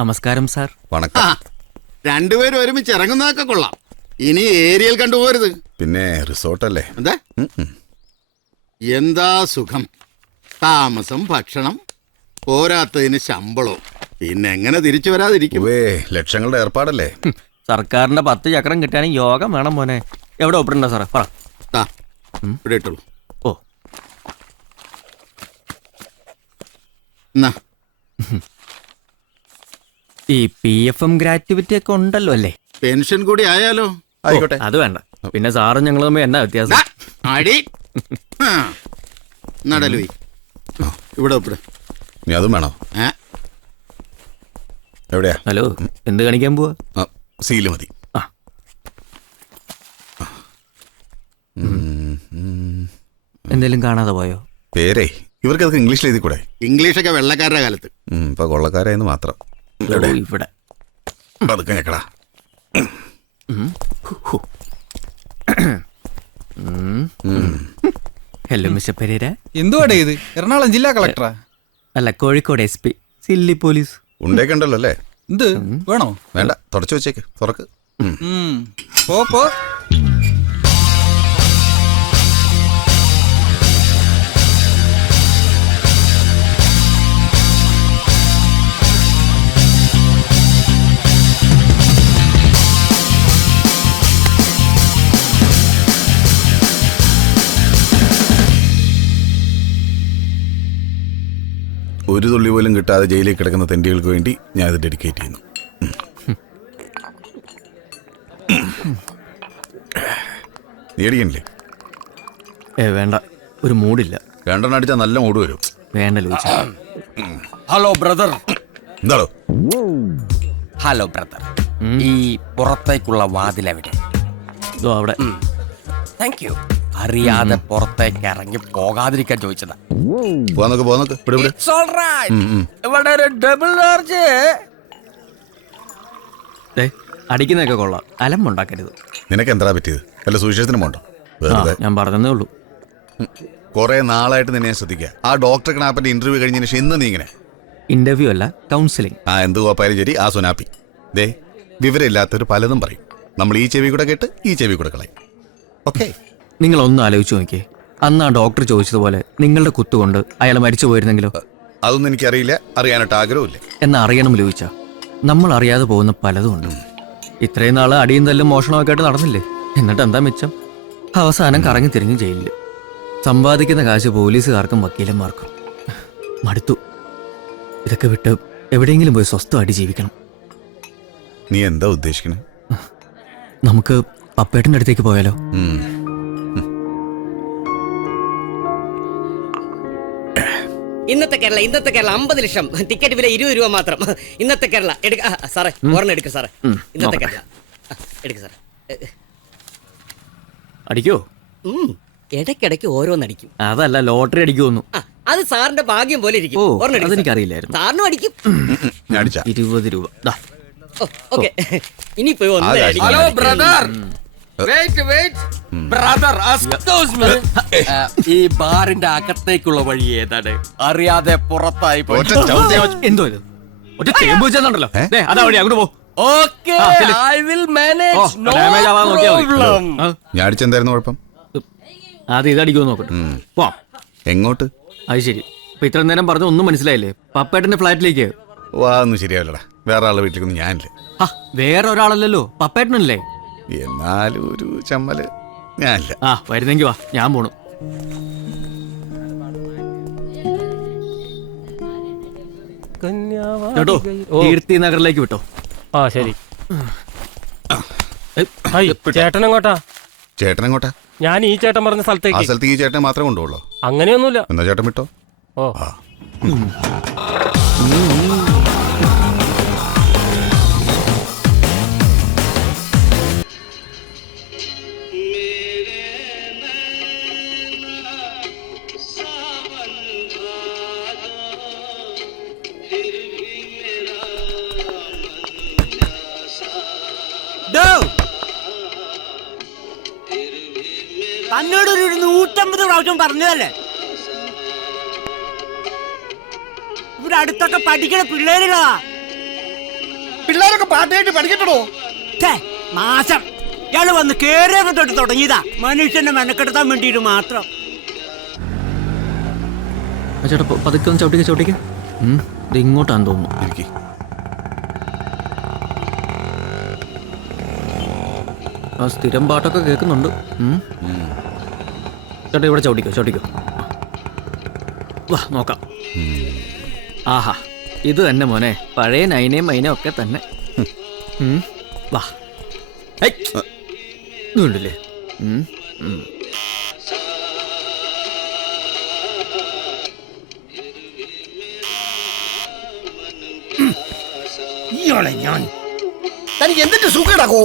നമസ്കാരം സാർ. വണക്കം. രണ്ടുപേരും ഒരുമിച്ച് ഇറങ്ങുന്നതൊക്കെ കൊള്ളാം. ഇനി ഏരിയൽ കണ്ടുപോകരുത്. പിന്നെ റിസോർട്ടല്ലേ? എന്താ എന്താ സുഖം, താമസം, ഭക്ഷണം, പോരാത്തതിന് ശമ്പളവും. പിന്നെ എങ്ങനെ തിരിച്ചു വരാതിരിക്കും? ലക്ഷങ്ങളുടെ ഏർപ്പാടല്ലേ? സർക്കാരിന്റെ 10 ചക്രം കിട്ടാനും യോഗം വേണം മോനെ. എവിടെ ഒപ്പിടണ്ട സാറേ? പറ. ഇവിടെ ഇട്ടുള്ളൂ. ഓ, ഈ PFM ഗ്രാറ്റുവിറ്റി ഒക്കെ ഉണ്ടല്ലോ അല്ലേ? പെൻഷൻ കൂടി ആയാലോ? ആയിക്കോട്ടെ. അത് വേണ്ട. പിന്നെ സാറും ഞങ്ങൾ തമ്മിൽ എന്നാ വ്യത്യാസം? അടി നടലു ഇവിടെ ഒപ്പിട. നീ അതും വേണോ? എവിടെയാ? ഹലോ, എന്ത് കാണിക്കാൻ പോവാ? സീല് മതി. എന്തേലും കാണാതെ പോയോ? പേരേ ഇവർക്ക് അതൊക്കെ ഇംഗ്ലീഷിൽ എഴുതി കൂടെ? ഇംഗ്ലീഷൊക്കെ വെള്ളക്കാരുടെ കാലത്ത്. ഇപ്പൊ കൊള്ളക്കാരായെന്ന് മാത്രം. ഇവിടെ അതൊക്കെ ഞെക്കടാ. Hello mister Pereira. എന്തുവാടേ ഇത്? എറണാകുളം ജില്ലാ കളക്ടറാ? അല്ല, കോഴിക്കോട് SP. Silly police. ഉണ്ടേക്കണ്ടല്ലോ അല്ലേ? എന്ത് വേണോ? വേണ്ട, തുടച്ചു വെച്ചേക്ക്. തുറക്ക്. പോ. ഒരു തുള്ളി പോലും കിട്ടാതെ ജയിലിൽ കിടക്കുന്ന തെണ്ടികൾക്ക് വേണ്ടി ഞാൻ ഇത് ഡെഡിക്കേറ്റ് ചെയ്യുന്നു. നീ അടിക്കണില്ലേ? വേണ്ട, ഒരു മൂഡില്ല. രണ്ടെണ്ണം അടിച്ചാൽ നല്ല മൂഡ് വരും. വേണ്ട ലൂച്ച. Hello brother. എന്താണോ? ഹലോ ബ്രദർ, ഈ പുറത്തേക്കുള്ള വാതിലെവിടെ? ഇതോ അവിടെ. Thank you. അറിയാതെ പുറത്തേക്ക് ഇറങ്ങി പോകാതിരിക്കാൻ ചോദിച്ചതാ. പോന്നോക്ക്. ഇവിടെ ഒരു ഡബിൾ ചാർജ്. അടിക്കുന്നതൊക്കെ കൊള്ളാം, അലമ്പുണ്ടാക്കരുത്. നിനക്ക് എന്താ പറ്റിയത്? വല്ല സുവിശേഷത്തിന് പോണ്ടോ? വെറുതെ. ഞാൻ പറഞ്ഞതേ ഉള്ളൂ. കുറെ നാളായിട്ട് നിന്നെ ഞാൻ ശ്രദ്ധിക്കുക. ആ ഡോക്ടർ കണാപ്പന്റെ ഇന്റർവ്യൂ കഴിഞ്ഞതിന് ശേഷം ഇന്ന് നീ ഇങ്ങനെ? ഇന്റർവ്യൂ അല്ല, കൗൺസിലിംഗ്. എന്ത് കോപ്പായാലും ശരി, ആ സുനാപ്പി ദേ വിവരമില്ലാത്തൊരു പലതും പറയും. നമ്മൾ ഈ ചെവി കൂടെ കേട്ട് ഈ ചെവി കൂടെ കളയും. ഓക്കെ, നിങ്ങളൊന്ന് ആലോചിച്ച് നോക്കിയേ. അന്ന് ആ ഡോക്ടർ ചോദിച്ചതുപോലെ നിങ്ങളുടെ കുത്തുകൊണ്ട് അയാൾ മരിച്ചു പോയിരുന്നെങ്കിലോ? അതൊന്നും എനിക്കറിയില്ല, അറിയാനായിട്ട് ആഗ്രഹമില്ല. എന്നാ അറിയണം ലൂച്ച. നമ്മൾ അറിയാതെ പോകുന്ന പലതും ഉണ്ട്. ഇത്രയും നാള് അടിയും തല്ലും മോഷണമൊക്കെ ആയിട്ട് നടന്നില്ലേ? എന്നിട്ട് എന്താ മിച്ചം? അവസാനം കറങ്ങി തിരിഞ്ഞ് ജയിലില്. സമ്പാദിക്കുന്ന കാശ് പോലീസുകാർക്കും വക്കീലന്മാർക്കും. മടുത്തു. ഇതൊക്കെ വിട്ട് എവിടെയെങ്കിലും പോയി സ്വസ്ഥമായിട്ട് ജീവിക്കണം. നീ എന്താ ഉദ്ദേശിക്കണേ? നമുക്ക് പപ്പേട്ടൻ്റെ അടുത്തേക്ക് പോയാലോ? ഇന്നത്തെ കേരള 50 ലക്ഷം. ടിക്കറ്റ് വില 20 രൂപ മാത്രം. ഇന്നത്തെ കേരള സാറേ, ഒരെണ്ണം എടുക്ക സാറേ. ഇന്നത്തെ കേരള എടുക്ക സാറേ. അടിക്കോ? ഇടയ്ക്കിടയ്ക്ക് ഓരോന്നടിക്കും. അതല്ല, ലോട്ടറി അടിക്കുമെന്നു. അത് സാറിന്റെ ഭാഗ്യം പോലെ ഇരിക്കും. അതെനിക്കറിയില്ലായിരുന്നു. സാറിനും അടിക്കും. 20 രൂപ. ഓക്കെ, ഇനി പോയി ഹലോ ബ്രദർ. ബ്രദർ, ഈ ബാറിന്റെ അകത്തേക്കുള്ള വഴി ഏതാണ്? അറിയാതെ പുറത്തായി പോയി. എന്തോ ഇത്? ഒറ്റ തേമ്പ് വെച്ചെന്നുണ്ടല്ലോ. അതാ വഴി, അങ്ങോട്ട് പോ. Okay, I will manage. No problem. ഞാൻ അടിച്ചെന്തായിരുന്നു കുഴപ്പം? ആദ്യം ഇതടിക്കുമോ നോക്കട്ടെ. പോവാം. എങ്ങോട്ട്? അത് ശരി. ഇപ്പൊ ഇത്ര നേരം പറഞ്ഞ ഒന്നും മനസ്സിലായില്ലേ? പപ്പേട്ടന്റെ ഫ്ലാറ്റിലേക്ക്. ഒന്നും ശരിയാവില്ലടാ. വേറെ ആളുടെ വീട്ടിലേക്കൊന്നും ഞാനില്ല. വേറെ ഒരാളല്ലല്ലോ, പപ്പേട്ടനല്ലേ? എന്നാലും ഒരു ചമ്മല് ഞാനില്ല. വരുന്നെങ്കി വാ, ഞാൻ പോണു. കേട്ടോ, കീർത്തി നഗറിലേക്ക് വിട്ടോ. ശരി. ചേട്ടനെങ്ങോട്ടാ? ചേട്ടനെങ്ങോട്ടാ? ഞാൻ ഈ ചേട്ടൻ പറഞ്ഞ സ്ഥലത്തേക്ക്. ആ സ്ഥലത്ത് ഈ ചേട്ടനെ മാത്രമേ കൊണ്ടുപോകുള്ളൂ? അങ്ങനെയൊന്നുമില്ല. എന്നാ ചേട്ടൻ വിട്ടോ. തന്നോടൊരു 150 പ്രാവശ്യം പറഞ്ഞതല്ലേ? ഇവിടെ അടുത്തൊക്കെ പഠിക്കണ പിള്ളേരുകളാ. പിള്ളേരൊക്കെ പാട്ട് കേട്ട് പഠിക്കട്ടോ. മാസം ഇയാള് വന്ന് കേറിയപ്പോ തൊട്ട് തുടങ്ങിയതാ മനുഷ്യനെ മെനക്കെടുത്താൻ വേണ്ടിട്ട് മാത്രം. ചേട്ടാ പതുക്കെ ഒന്ന് ചവിട്ടിക്ക്. ഇത് ഇങ്ങോട്ടാന്ന് തോന്നുന്നു. ഇരിക്കി. ആ സ്ഥിരം പാട്ടൊക്കെ കേൾക്കുന്നുണ്ട്. ചേട്ടാ ഇവിടെ ചവിട്ടിക്കോ. വാ നോക്കാം. ആഹാ ഇത് തന്നെ മോനെ, പഴയ നൈനയും മൈനയും ഒക്കെ തന്നെ. വാ ഇതുണ്ടല്ലേ. ഇയാളെ ഞാൻ തനിക്ക് എന്തിന്റെ സുഖടാക്കോ?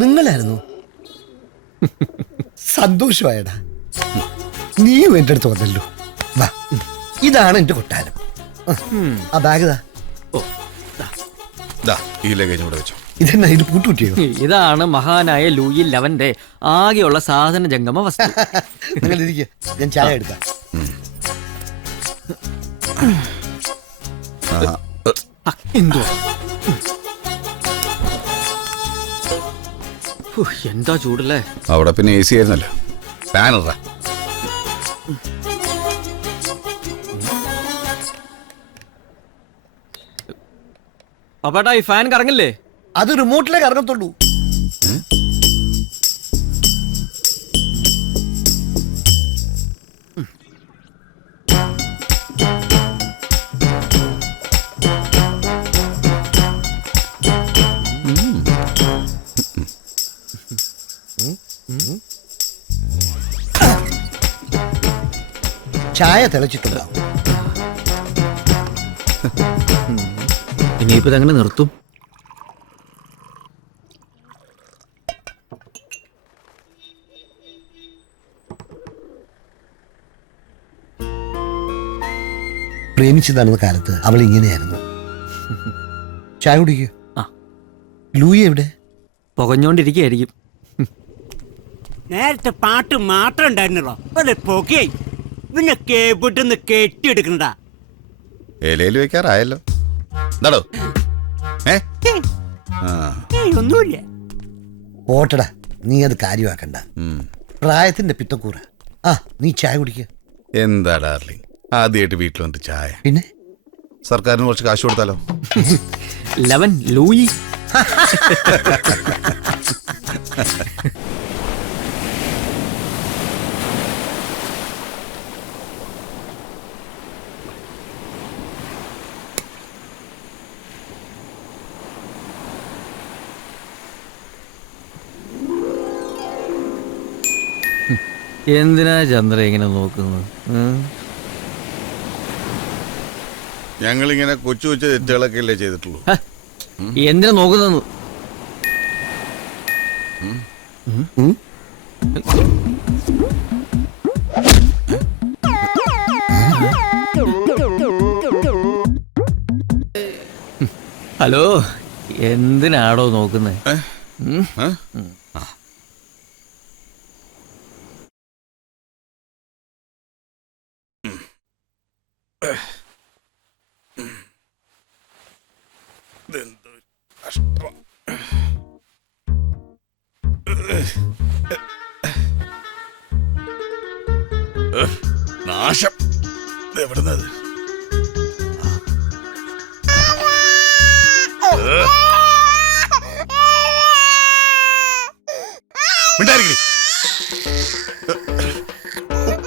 നിങ്ങളായിരുന്നു സന്തോഷമായടാ. നീയും എന്റെ അടുത്ത് വന്നല്ലോ. വാ ഇതാണ് എന്റെ കൊട്ടാരം. ആ ബാഗ് ദാ ഈ ലഗേജ് ഇവിടെ വെച്ചോ. ഇതെന്നാ ഇത് പൂട്ടുകുട്ടിയോ? ഇതാണ് മഹാനായ ലൂയി 11ന്റെ ആകെയുള്ള സാധന ജംഗമ വസ്തു. നിങ്ങൾ ഇരിക്കുക, ഞാൻ ചായ എടുക്കാം. എന്തോ എന്താ ചൂടല്ലേ. അവിടെ പിന്നെ AC ആയിരുന്നല്ലോ. ഫാനറാ. പാപ്പാട്ടാ ഈ ഫാൻ കറങ്ങില്ലേ? അത് റിമോട്ടിലേ കറങ്ങത്തുള്ളൂ. ചായ തിളച്ചിട്ടുണ്ടാവും. ഇനിയിപ്പോ ഇതങ്ങനെ നിർത്തും. പ്രേമിച്ചു നടന്ന കാലത്ത് അവൾ ഇങ്ങനെയായിരുന്നു. ചായ കുടിക്കുക. ആ ലൂയി എവിടെ? പുകഞ്ഞോണ്ടിരിക്കുകയായിരിക്കും. നേരത്തെ പാട്ട് മാത്രം ഉണ്ടായിരുന്നല്ലോ, അതെ പൊക്കേ പിന്നെ കേപ്പിട്ടൊന്ന് കെട്ടിയെടുക്കണ്ട. ഇലയിൽ വെക്കാറായല്ലോ. എന്താടോ ഒന്നുമില്ല. ഓട്ടടാ, നീ അത് കാര്യമാക്കണ്ട. പ്രായത്തിന്റെ പിത്തക്കൂറ. ആ നീ ചായ കുടിക്കുക. എന്താ ഡാർലിംഗ്, ആദ്യമായിട്ട് വീട്ടിൽ വന്നിട്ട് ചായ? പിന്നെ സർക്കാരിന് കുറച്ച് കാശ് കൊടുത്താലോ? 11 ലൂയി. എന്തിനാ ചന്ദ്ര ഇങ്ങനെ നോക്കുന്നത്? ഞങ്ങളിങ്ങനെ കൊച്ചു കൊച്ചു തെറ്റുകളൊക്കെ അല്ലേ ചെയ്തിട്ടുള്ളൂ. എന്തിനാ നോക്കുന്നത്? ഹലോ, എന്തിനാടോ നോക്കുന്നത്? നാശം എവിടുന്നത്?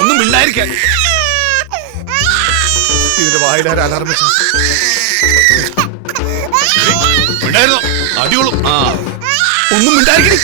ഒന്നും മിണ്ടായിരിക്കാൻ. ഇതിന്റെ വായിലാര അലാറം വെച്ചു? മിണ്ടായിരുന്നോ? അടിയോളും. ആ ഒന്നും മിണ്ടായിരിക്കണേ.